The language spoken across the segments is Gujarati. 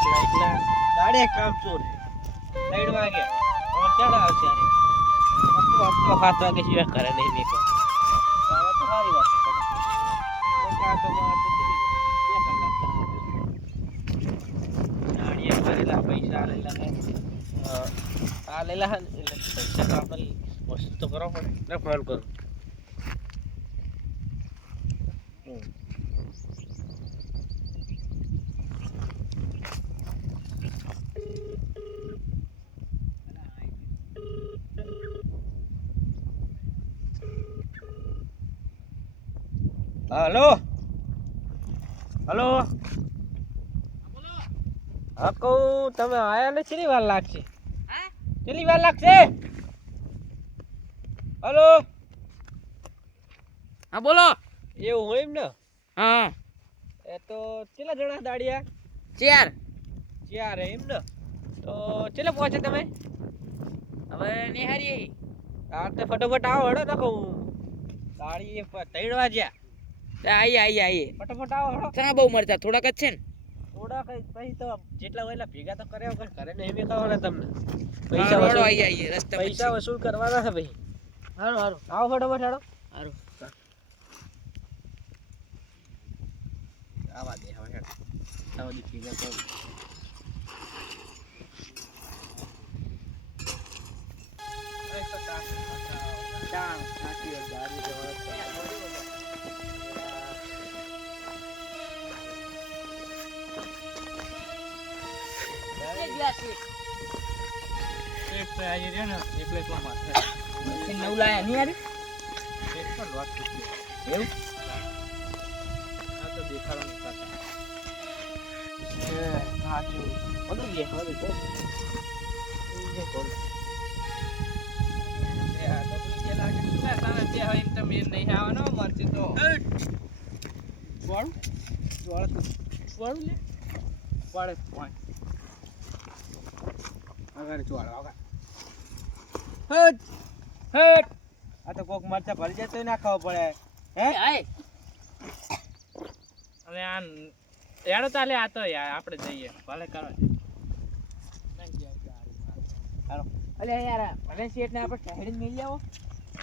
એકલા એકલા દાડે કામ ચોર 3 વાગે और चढ़ा આવશે અરે તો 7 વાગે સિવાય ઘરે નહીં નીકળો હવે તો સારી વાત છે કા તો માર તો દાડિયા કરેલા પૈસા લેલા આ લેલા એટલે પૈસા તો આપણે વસ્તુ તો કરવો પડે ને ફોન કરું हेलो हेलो बोलो हाँ कहूँ તમે આયા ને કેટલી વાર લાગશે હા કેટલી વાર લાગશે हेलो હા બોલો એવું હોય એમ ને હા એ તો કેટલા જણા દાડિયા ચાર એમ ને તો કેટલે પહોંચે તમે હવે નિહારી આ તો ફટાફટ આવો હડો તો કહું દાડી 3 વાગ્યા આઈએ ફટાફટ આવો હડો ઘણા બહુ મરતા થોડાક જ છે ને થોડા કઈ પછી તો જેટલા હોય એટલા ભેગા તો કર્યા વગર ઘરે નહીં મેકાવાના તમને પૈસા વસૂલ આઈએ રસ્તા પૈસા વસૂલ કરવાના છે ભાઈ હારું આવો ફટાફટ હાડો હારું આવા દે હવે હેડ આવા દે ભેગા કરો આ તો કોક મરચા ભરી જાય તો ના ખાવા પડે હે હવે આ યાડો ચાલે આ તો યાર આપણે જઈએ ભલે કરો હાલો અલે યાર ભલે શેઠ ને આપણે ઠહેડી મિલ જાવ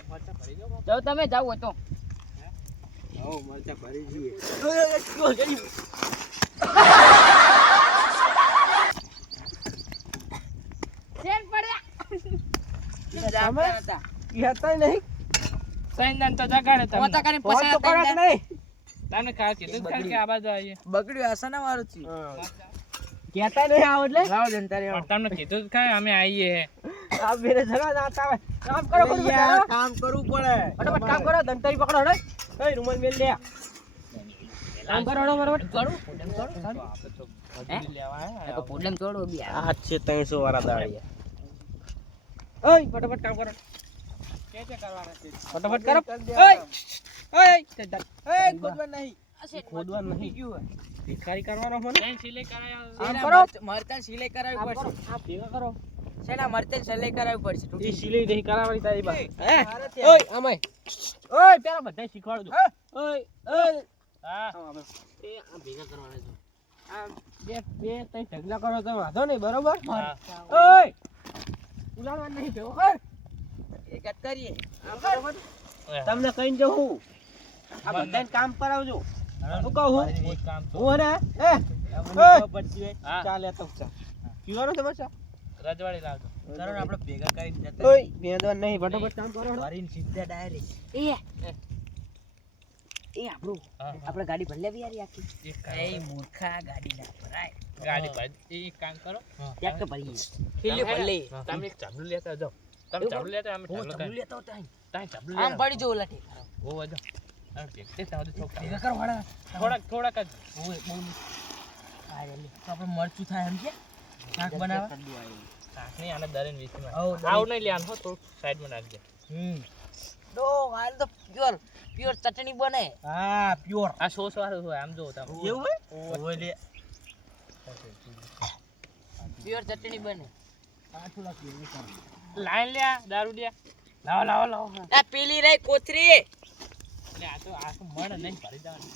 મરચા ભરી જાવ જાવ તમે જાવ તો હો મરચા ભરી જઈએ શેઠ પડ્યા તમે કહેતા નહીં સૈનદાન તો જગાડે તમને પોતા કરીને ફોન તો કરો કે પસાર નહીં તમને ખાવ કીધું ખરી કે આ બાજુ આવીએ બગડ્યું આસના વાળું છે કહેતા નહીં આવો એટલે લાવ જનતા રે પણ તમને કીધું ખરી અમે આવીએ આ બેરે જરા નાતા આવે કામ કરો યાર કામ કરવું પડે ફટાફટ કામ કરો દંતારી પકડો હડો એ રૂમાલ મેલ લે કામ કરો હડો બરાબર કરું આપણે તો મજૂરી લેવા તો પ્રોબ્લેમ થોડો બી આ છે 300 વાળા દાડિયા ઓય ફટાફટ કામ કરો કે કરવાના છે ફટાફટ કરો ઓય ખોદવા નહીં ખોદવા નહીં ભિખારી કરવાનો ફોન જઈને સિલાઈ કરાયો આમ કરો મરચાં સિલાઈ કરાવવી પડશે આ ભેગા કરો શેના મરચાં સિલાઈ કરાવવી પડશે એ સિલાઈ નહીં કરાવવાની તારી બા ઓય આમાય ઓય પેલા બધાય શીખવાડજો ઓય ઓય હા એ આ ભેગા કરવાના છે આ બે ત્રણ ઢગલા કરો તો વાંધો નહીં બરોબર ઓય ઉલાડવા નહીં ભેગો કર એક જ કરીએ આમ બરોબર તમને કહીને જવું આ બધાને કામ કરાવજો શું કહું એક કામ તો હું ને એ પડતી હા. ચાલે તો ચા પીવાનો છે બસ રજવાડી લાવજો કરો ને આપણે ભેગા કરીને જતા ઓય બેદવા નહીં ફટાફટ કામ કરો ભરીને સીધા ડાયરેક્ટ એ આપણું હા. આપણે ગાડી ભલે બી યાર આખી એક કામ એ કરો. મૂર્ખા ગાડી ના ભરાય ગાડી ભાઈ એક કામ કરો ટ્રેક્ટર ભરીએ ખેલી ભલે તમે એક ચાબલું લેતા જાઓ તમે ચાબલું લેતા અમે હું ચાબલું ચબલું લેતો હતો અહીં. તાઈ ચાબલું આમ લેતા પડી જવું લઠે ઓ વજો અરે તે તાવ છોકરા ભેગા કરો વાળા થોડાક જ ઓય બહુ આ રે લે તો આપણે મરચું થાય એમ છે શાક બનાવવા શાકની આને દરેન વીસમાં હઉ, દરેન. આવ નહીં લેવાનું હો થોડું સાઈડમાં નાખજે તો હાલ તો પ્યોર ચટણી બને હા પ્યોર આ સોસ વાળું હોય આમ જોવો તમે એવું હોય ઓય લે પ્યોર ચટણી બને આ થોડા પ્યોર કરો લાઈન લ્યા દારૂ લ્યા લાવો આ પીલી રહી કોથરી એટલે આ તો મણ નહીં ભરી જવાનું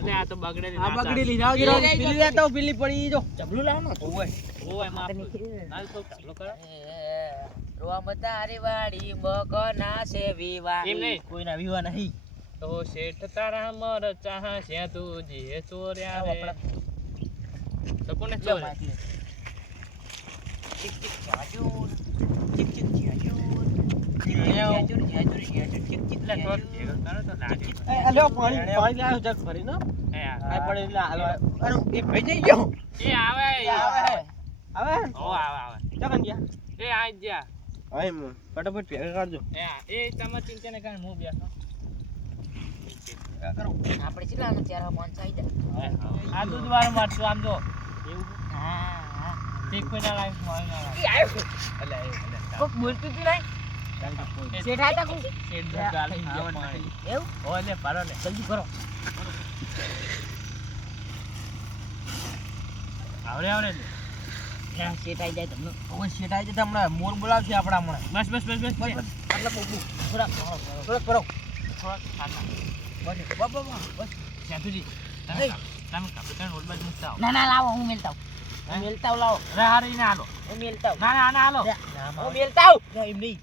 એટલે આ તો બગડેલી આ ના બગડી લીધા એ રહી પીલી ગઈ. લેતો પીલી પડી જો જબલું લાવો ને ઓય ઓય માફ હાલ તો ચાલો કરો રોમ તારી વાડી બકના છે વિવા એમ નહીં. કોઈના વિવા નહીં તો શેઠ તારા મર ચાહ છે તું જે ચોર્યા રે તો કોને લો ચોરે માઇક લે. ચીક ચીક જાજુર ચીક ચીક જાજુર જાજુર જાજુર જાજુર ચીક ચીક એટલે તો જાજુર. ભેગો કરો તો લાગે એ લ્યો પાણી પાણી લાવ્યો જગ ભરી નો એ આ પડે એટલે હાલવા અરે એક ભાઈ જઈ ગયો એ આવે આવે ઓ આવે આવે જગન ગયા એ આઈ જા હા એમ ફટાફટ ભેગા કરજો એ તમે ચિંતા ને કારણે હું બેઠો આપણે કેટલા ને 4-5 આવી જાય આ દૂધ વાળું મારતું આમ જો એવું હા હા ઠીક કોઈ ના લાગે મારી ના લાગે ઈ આવ્યો એટલે એ કોક બોલતું તું નહીં શેઠા તા કોક શેઠ ગાલી ગયા પાણી એવું ઓ લે ભરો ને જલ્દી કરો આવડે આવડે લે ના શેઠ આવી જાય તમને ઓય શેટાઈ જતા હમણાં મોર બોલાવશે આપણા હમણાં બસ બસ બસ બસ બસ આટલા બહુ થોડાક કરો થોડા ખાતા બસ બાબા બસ સેતુજી એ. તમે કાપીને રોડ બાજુ મૂકતા આવો ના ના લાવો હું મેલતા હું મેલતા લાવો અરે હારી ના હાલો હું મેલતા ના ના આને હાલો હું મેલતા હું એમ નહીં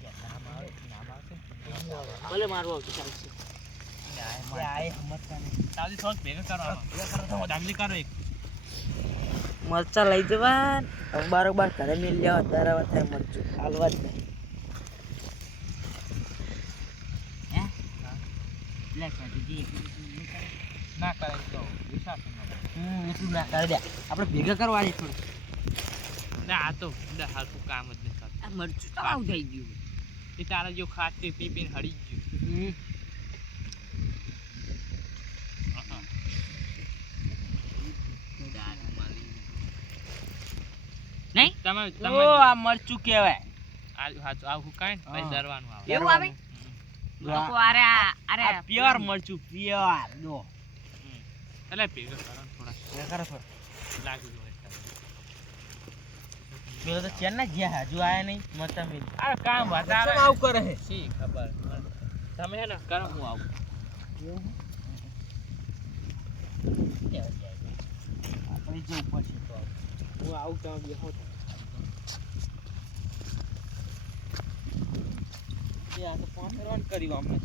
ભલે મારું આવતું ચાલશે તાજી થોડુંક ભેગા કરો દામલી કરો એક મરચા લઈ જવા બારોબાર ઘરે મેલ જવા તારા થાય મરચું હાલવા જ નહીં ના કરે તો વિશ્વાસ એટલું ના કરી દે આપણે ભેગા કરવાની થોડું ના આ તો હાલતું કામ જ નહીં કરતું આ મરચું તો આવું થઈ ગયું એ તારા જેવું ખાતી પી પીને હળી ગયું નહીં તમે ઓ તમે આ મરચું કહેવાય આ હુકાય ને પછી હા. દરવાનું આવે એવું આવે લોકો અરે અરે આ પ્યોર મરચું પ્યોર જો એટલે ભેગા કરો ને થોડા ભેગા કરો લાગી જાય પેલો તો ચેન્નઈ ગયા હજુ આયા નહીં મરચા મિલ આ કામ વધારે આવું કરે હે શી ખબર તમે હે ને કરો હું આવું આપણે જો ઉપર છે તો હું આવું ત્યાં બેહો એ આ તો ફોન કરવાનું કર્યું અમને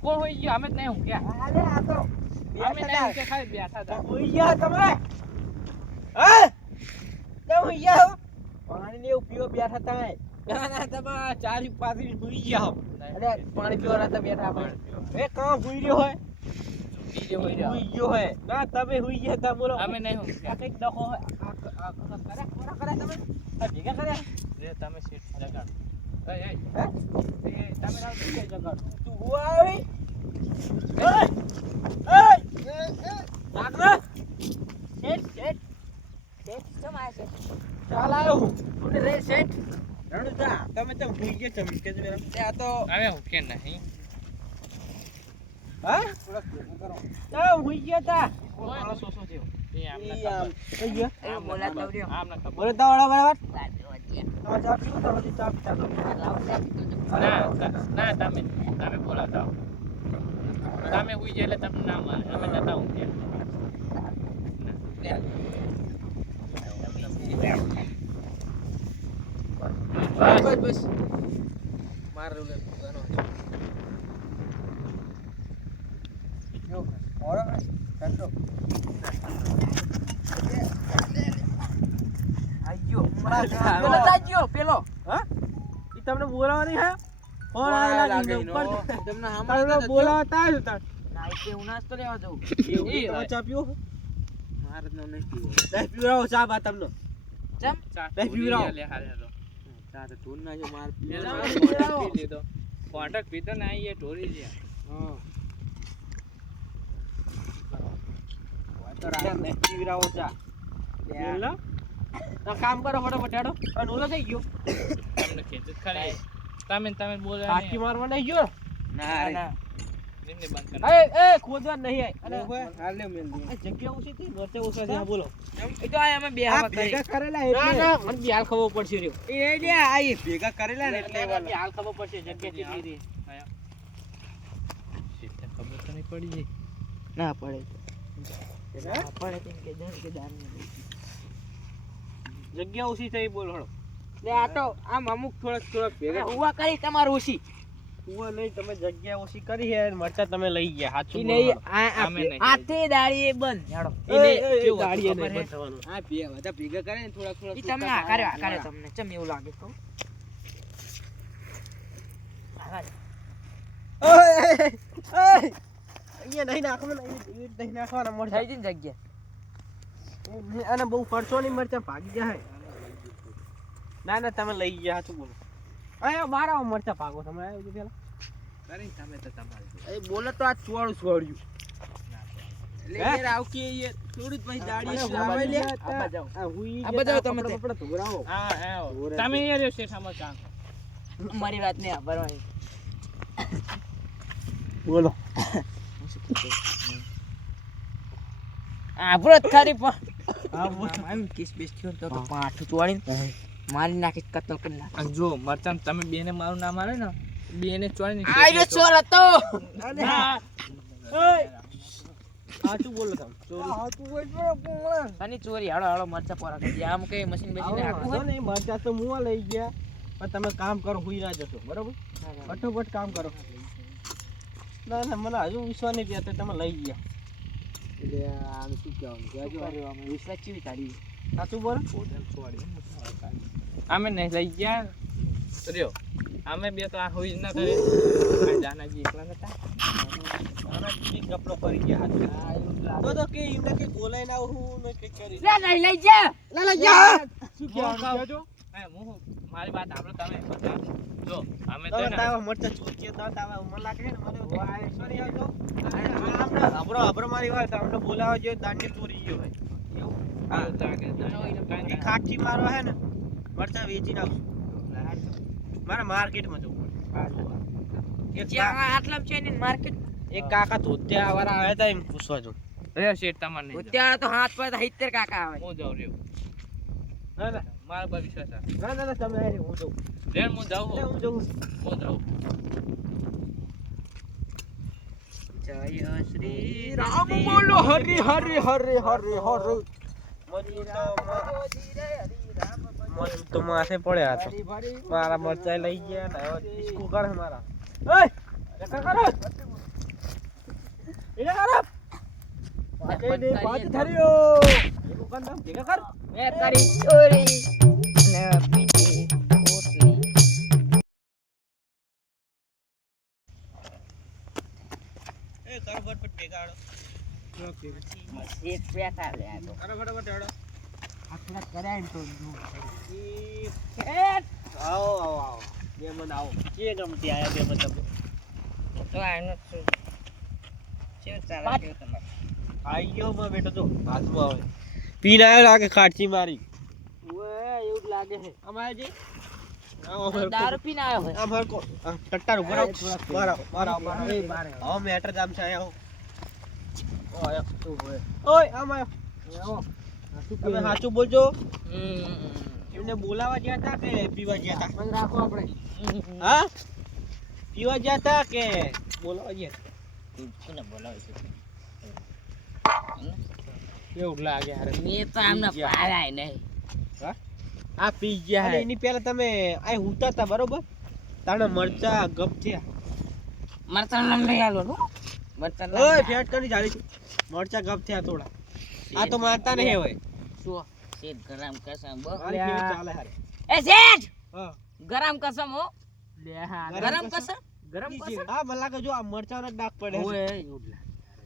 કોણ હોય ગયો અમે જ નહીં હું ક્યાં અમે નહીં હું કે ખાલી બેઠા હતા પાણી ને એવું પીવો બેઠા તમે ના ના તમે ચારી પાછી હુઈ ગયા અરે પાણી પીવા ના બેઠા આપણે એ કામ હુઈ રહ્યો હોય હુઈ ગયો હોય ના તમે હુઈ ગયા તા બોલો અમે નહીં હું આ કઈક ડખો હોય આ કરે તમે આ ભેગા કર્યા રે તમે સીટ જગાડો એ હે તમે રાવ તો જગાડ તું હુઆ આવી નાગરા શેઠ શેઠ જમાય છે ચાલ આવ્યો હું રે શેઠ રણુજા તમે તો ભૂઈ ગયા છો કે જે આ તો હવે હું કે નહીં હા થોડા કરો તો ભૂઈ ગયા તા ઓય સોસો થયો એ આમને ઈ આમ થઈ ગયા એ બોલાતો રહ્યો આમને ખબર બોલે દાવડા બરાબર ગાડી વાજી તમે ચા પીવો તમે ચા પીતા લાવ લે ના તમે બોલાવતા હો. તમે હુઈ જાય એટલે તમને ના મારે અમે જતા હું ત્યાં બસ બસ માર લે ગાનો જો ઓર કાટો પેલો જાજ્યો પેલો હા ઈ તમને બોલાવાની હે કોણ વાહ, આયેલા લાગે ઈ ઈનો. ઉપર તમને તમને બોલાવતા આવ્યો તાર ના એટલે હું નાસ્તો લેવા જાઉં તમે ચા પીવો મારે તો નહીં પીવો દહીં પીવડાવો ચા બા તમને ચમ દહીં પીવડાવો લે હાલે તો ચા તો ઢૂંઢ નાખ્યો માર પેલા પીવો પી લીધો કોન્ટ્રાક્ટ પીતો ને આઈએ ઢોરી લે હા તો દહીં પીવડાવો ચા બોલો તો કામ કરો ફટાફટ હેડો અને ઓલો થઈ ગયો તમને ખેંચત ખરી તમે બોલે હાકી મારવા નહીં ગયો ના રે નિમને બંધ કર એ ખોદવા નહીં આય અને હાલે મેલ દે આ જગ્યા ઓછી થી મરચા ઓછા છે બોલો એ તો આ અમે બે આ આવા કરી ભેગા કરેલા એટલે ના મને બી હાલ ખબર પડશે રહ્યો એ લે આ એ ભેગા કરેલા ને એટલે બી હાલ ખબર પડશે જગ્યા કેટલી રહી ખબર તો નહીં પડી જાય ના પડે ના પડે તેમ કે દર કે દાન જગ્યા ઓછી થઈ બોલ હળો લે આ તો આમ અમુક થોડક ભેગા હુવા કરી તમારું ઓછી ઉવા નહીં તમે જગ્યા ઓછી કરી છે મરચા તમે લઈ ગયા હાચું ઈ બોલો નહીં હળો. અમે નહીં. આતે દાડી એ બંધ હેડો કેવું દાડીએ નહીં બંધ થવાનું. આ બે બધા ભેગા કરે ને થોડા ઈ તમને આકારે તમને ચમ એવું લાગે કહું અહીંયા નહીં નાખવાના નહીં નાખવાના મરચા થઈ જઈને જગ્યા અને બહુ ખર્ચો નહીં મરચા ભાગી જાય ના ના તમે લઈ ગયા હાચું બોલો અરે મારા મરચા ભાગો તમે આવ્યો છો પેલા કરી તમે તો તમારે એ બોલે તો આ ચોળું છોડ્યું લે યાર આવ કે એ થોડું જ પછી દાડી આવે લે આબા જાવ આ હુઈ આ બધા તમે તે. કપડા ધોરાવો હા આવો તમે યાર રહ્યો શેઠામાં કામ મારી વાત નહીં ભરવાની બોલો આભરો જ ખાલી પણ હા બોલો આમ કિસ બેસ થયો તો પાઠું ચોળીને મારી નાખી કતલ કરી નાખ અને જો મરચાં તમે બેને મારું ના મારે ને બેને ચોરી આયરો ચોર હતો સાચું બોલો તમે ચોરી અને ચોરી હાડો હાડો મરચા પોરા કરી આમ કઈ મશીન બેસીને આવો વાંધો નહીં, મરચા તો મુવા લઈ ગયા પણ તમે કામ કરો હુઈ ના જશો બરોબર ફટોફટ કામ કરો ના ના મને હજુ વિશ્વાસ નહીં થયા તો તમે લઈ ગયા એટલે આને શું કહેવાનું વિશ્વાસ ચીવી તારી સાચું બોલો અમે નહીં લઈ ગયા રહ્યો અમે બે તો આ હોઈ ના કરે જાનાજી એકલા નતા આના ઠીક કપડો પડી ગયા હાથ તો કે એમને કે બોલાઈ ના હું ને કે કરી લે નહીં લઈ જા શું કહેવાનું કહેજો એ હું મારી વાત આપણે તમે બધા જો અમે તો તમે ને તાવા મરચા ચોરીએ તો તાવા મને લાગે ને મને સોરી આવજો આપણે અબરો મારી વાત આપણે બોલાવા જો દાંડી ચોરી ગયો હોય એવું હા જાગે એ ખાટી મારવા હે ને મરચા વેચી નાખું મારા માર્કેટમાં જવું પડે જ્યાં આટલામ છે ને માર્કેટ એક કાકા ધોત્યા વાળા આવ્યા હતા એમ પૂછવા જો રહ્યો શેઠ તમારે નહીં ત્યાં તો હાથ પર 70 કાકા આવે હું જાઉં રહ્યો ના ના મારા પર વિશ્વાસ છે ના ના તમે આરે હું જઉં રેણ હું જાઉં હું જઉં હું જાઉં જય શ્રી રામ બોલો હરી હરી હરી હરી હરી મજૂર તો માથે પડ્યા હતા મારા મરચા લઈ ગયા ને હવે ડિસ્કો કરે મારા ઓય એકા કરો એકા કરો પાછે દે પાછે ધર્યો એકો કર નામ ભેગા કર મે કરી ચોરી ને પીટી ઓટલી એ કર ફટફટ ભેગા આડો એક પેટા લે આ તો કરો ફટાફટ આડો આટલા કરાય તો આવો આવો આવો બે મન આવો કે ગમતી આયા બે મન તમે તો આનો શું છે ચાલા કે તમારે આઈ ગયો માં બેઠો તો હાથમાં આવે પીન આયો લાગે ખાટચી મારી ઓએ એવું લાગે છે અમારે જી દારૂ પીને આવ્યો હોય અમાર કો ટટ્ટાર ઉપર મારા મારા એ બારે આવો મેટર જામ છે આયો ઓ આયો તું હોય ઓય આમ આયો તમે સાચું બોલજો એમને બોલાવા ગયા હતા કે પીવા ગયા હતા બંધ રાખો આપણે હા પીવા ગયા હતા કે બોલાવા ગયા કોને બોલાવે છે કેવું લાગે યાર મેં તો આમને પારાય નહીં હા આ પી ગયા અને એની પહેલા તમે આ હુતા હતા બરોબર તાણે મરચા ગપ થયા મરચાં નામ લઈ આલો નો મરચાં ઓય ફેટ કરી જાળી મરચા ગપ થયા થોડા આ તો મારતા નહીં હવે શું શેઠ ગરમ કસમ બો મારી કેવી ચાલે હારે એ શેઠ હા ગરમ કસમ હો લે હા ગરમ કસમ ગરમ કસમ હા મને લાગે જો આ મરચાનો ડાક પડે છે. ઓય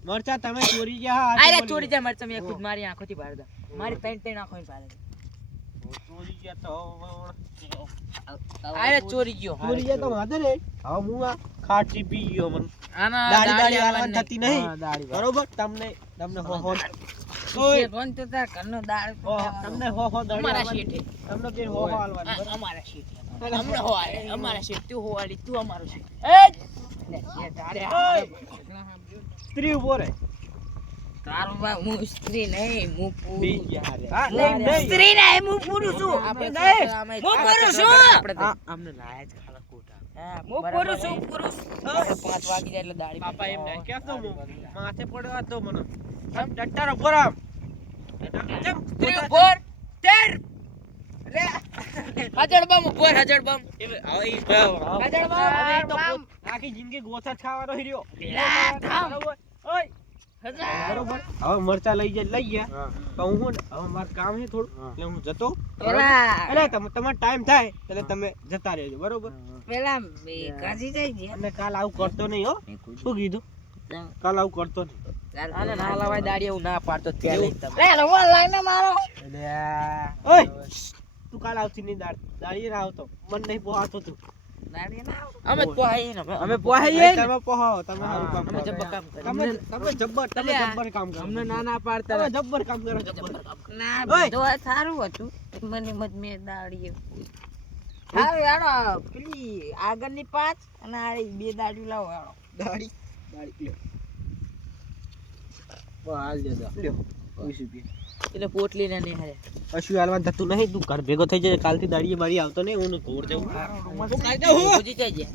મરચા તમે ચોરી ગયા હા અરે ચોરી જા મરચમ એક ખુદ મારી આંખોથી બહાર દા મારી ત્રણ આંખોથી બહાર દા ચોરી ગયા તો અરે ચોરી ગયો ચોરી ગયા તો વાંધો ને હવે હું આ ખાટી પી ગયો મને આના દાડી હાલવાની થતી નહીં હા, દાઢી બરોબર તમને હો ઓય શેઠ વન તો તાર ઘરનો દાળ તમને હો દાડી અમારા હાલવાની. શેઠે તમને બે હો હાલવાની બરોબર? અમારા શેઠે અમને હો આલે અમારા શેઠ તું હો આલી તું અમારો શેઠ એ લે શેઠ અરે સ્ત્રી ઉભો રહે તારું બા હું સ્ત્રી નહીં હું બી પુરુષ ગયા હારે. હા નહીં નહીં સ્ત્રી નહીં હું પુરુષ છું આપણે હું પુરુષ છું અમને લાયા જ ખાલા કોટા હા હું પુરુષ છું પુરુષ 5 વાગી જાય એટલે દાડી બાપા એમ નહીં કહેતો હું માથે પડવા તો મને આમ ડટ્ટાર ઉભો રામ સ્ત્રી ઉપર તેર લે હજડ બમ ઉપર હજડ બમ હજડ બમ આખી જિંદગી ગોથા જ ખાવાનો હીર્યો ધામ બરોબર ઓય હજડ બરોબર હવે મરચા લઈ ગયા તો હું હવે મારું કામ છે થોડું એટલે હું જતો પેલા એટલે તમારો ટાઈમ થાય એટલે તમે જતા રહેજો બરોબર પેલા કાજી જાય અને કાલ આવું કરતો નહીં હો શું કીધું કાલ આવું કરતો નહીં આને ના લવાય દાડી એવું ના પાડતો ત્યાં લઈ તમે લે રવા લાઈને મારો ઓય તું કાલ આવતી નહીં દાડી ના આવતો મન નહીં પોહાતો તું દાડી ના અમે પોહાઈ ને અમે પોહાઈએ ને તમે પોહાવો તમે સારું કામ અમે કરો. જબ્બર કામ કરે તમે જબ્બર કામ કરો અમને ના પાડતા તમે જબ્બર કામ કરો જબ્બર ના ઓય. બધું સારું હતું મને મત મે દાડી હા યારો પેલી આગળની 5 અને આ 2 દાડી લાવો યારો દાડી લ્યો હાલ દે દો લ્યો 20 રૂપિયા એટલે પોટલી ને નહીં હારે કશું હાલવાનું થતું નહીં તું ઘર ભેગો થઈ જાય કાલથી દાડીએ મારી આવતો નહીં હું ઘોર જવું હું કાઈ દઉં હું પૂજી જાય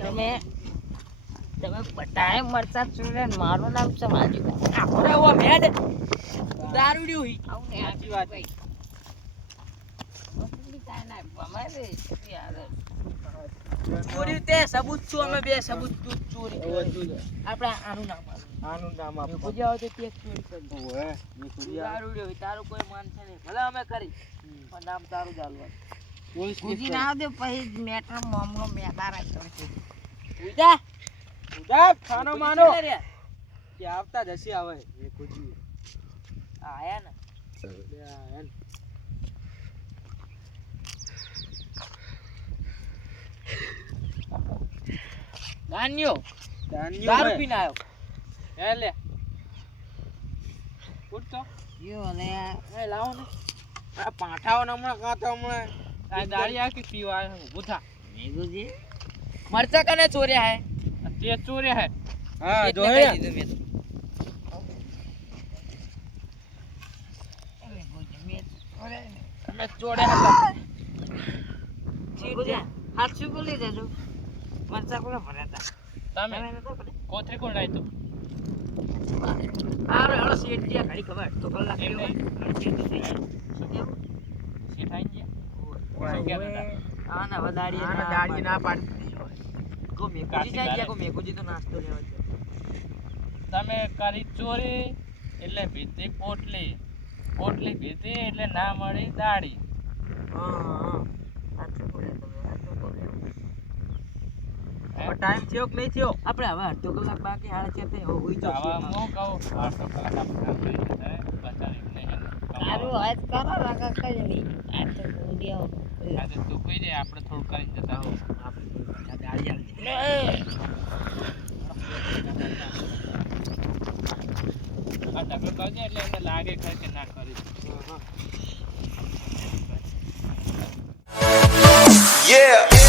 તમે બટાએ મરચા ચૂરે ને મારું નામ છે માજી આપણે ઓ મેડ દારૂડિયું હી આવું સાચી વાત ચોરી તે સબૂત છું અમે બે સબૂત તું ચોરી આપણે આનું નામ આપો પૂજા હોય તો તે ચોરી કરી દારૂડિયો હી તારું કોઈ માન છે નહીં ભલે અમે કરી પણ નામ તારું જ હાલવાનું પૂજી ના દે પછી મેટર મામલો મેદાર પૂજા ઉજા ખાનો માનો કે આવતા જ હશે આવે એ કુજી આયા ને દાન્યો દારૂ પીને આવ્યો હે લે ઉઠતો યો લે એ લાવો ને આ પાઠાઓ હમણાં કાતો હમણાં આ દાળી આ કે પીવા આવ્યો ઊભું થા મેગુજી મરચા કને ચોર્યા હે તે ચોરે હે હા એટલે જો કહી હે દીધું મેં તો. મેગુજી, મેં ચોર્યા ને. અમે ચોરે હતા મેગુજી, હાથ શું બોલી દેજો મરચા કોને ભર્યા હતા તમે તમે નતો ભર્યા? કોથરી કોણ રાખ્યું હારો હારો શેઠ જ્યાં ઘડી ખબર તો કલાક એમ જેવો. નહીં. શું કેવું? શેઠાઈ ગયા શું કહેતા હતા? આના વધારી આના દાઢી ના પાડતી કો મેગુજી જાય ગયા કો મેગુજી તો નાસ્તો લેવા છે તમે કરી ચોરી એટલે ભીતી પોટલી પોટલી ભીતી એટલે ના મળી દાડી હા આટલું બોલ્યા તમે આટલું બોલ્યા ટાઈમ થયો કે નહીં થયો આપણે હવે અડધો કલાક બાકી 4:30 થઈ હોઈ તો હવે જશે હું કહું 8 કલાક આપણે કામ કરી દીધા હે બચાવી નહીં સારું આજ કરો રાગા કઈ નહીં આ તો બોલ્યા આજે તું કહી દે આપણે થોડું કરીને જતા રહો આપણે દાડી આવી આ ઢગલો કરજે એટલે એમને લાગે ખરે કે ના કરી Yeah.